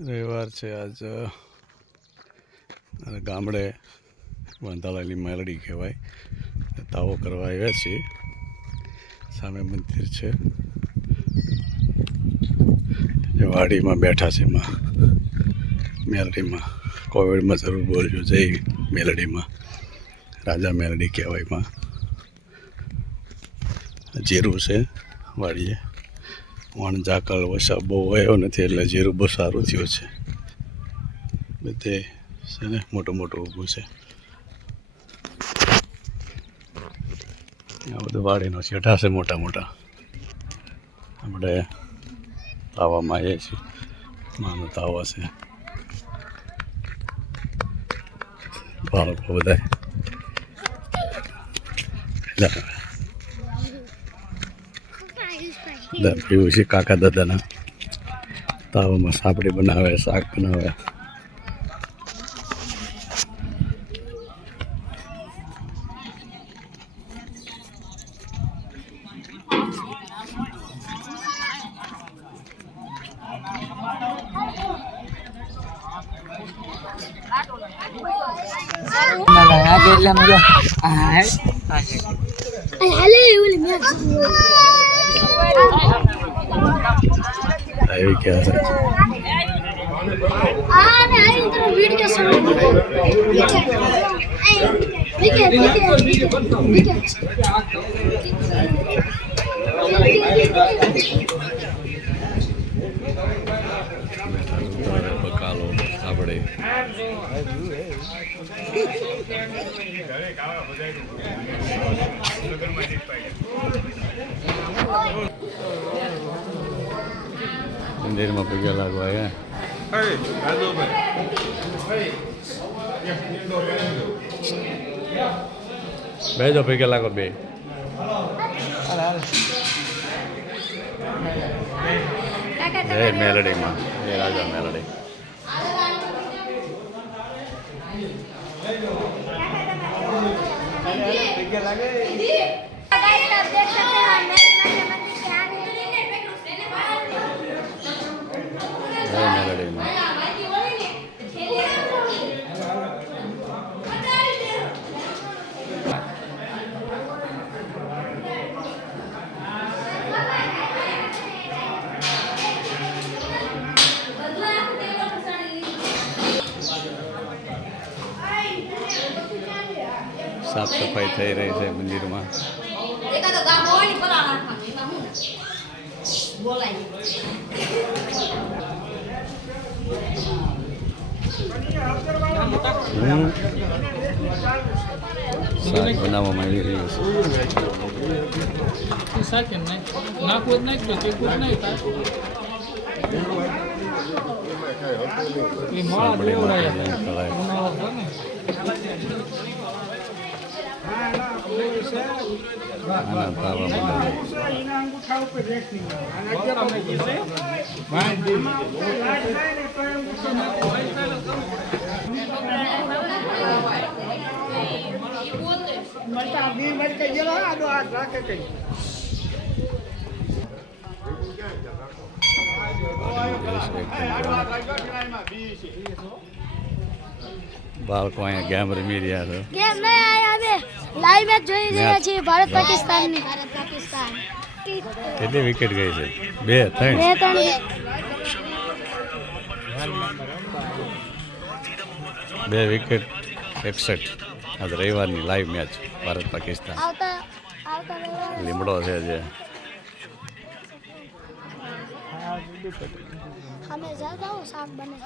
રવિવાર છે આજ ગામડે વાંધાલાની મેલડી કહેવાય. તાવો કરવા આવ્યા છીએ. સામે મંદિર છે. જે વાડીમાં બેઠા છે એમાં મેલડીમાં. કોવિડમાં જરૂર બોલજો. જઈ મેલડીમાં. રાજા મેલડી કહેવાય એમાં જીરું છે વાડીએ. વણ, ઝાકળ વરસાદ બહુ આવ્યો નથી એટલે જીરું બહુ સારું થયું છે. બધે છે ને મોટું મોટું ઊભું છે. આ બધું વાડીનો છેઠા છે મોટા મોટા. આપણે તાવામાં આવીએ છીએ. માનો તાવા છે. બાળકો બધા પીવું છે કાકા દાદાના તાવામાં સાપડી બનાવે શાક બનાવે આ કેટલા મજા હા એવી કે છે આ ને આ ઇન્ટર વિડિયો સમ વિકેટ વિકેટ વિકેટ બકાલો આપણે મંદિરમાં પૂજા લાગવા આવ્યા? બે જો ભેગા લાગો બે. જય મેલડીમાં. જય રાજા મેલડી. લાગે. સાફ સફાઈ થઈ રહી છે મંદિરમાં. શાક બનાવવામાં આવી રહ્યું છે. સાચે નાખવું જ નાખજો ચીકવું જ આના ભાવ બાળકો અહીંયા ગેમ રમી રહ્યા છે. લાઈવ મેચ જોઈ રહ્યા છીએ ભારત પાકિસ્તાનની. ભારત પાકિસ્તાન કેટલી વિકેટ ગઈ છે? બે ત્રણ. બે ત્રણ. બે. વિકેટ એકસઠ. આજ રવિવારની લાઈવ મેચ ભારત પાકિસ્તાન. લીમડો છે જે. અમે જાતા શાક બને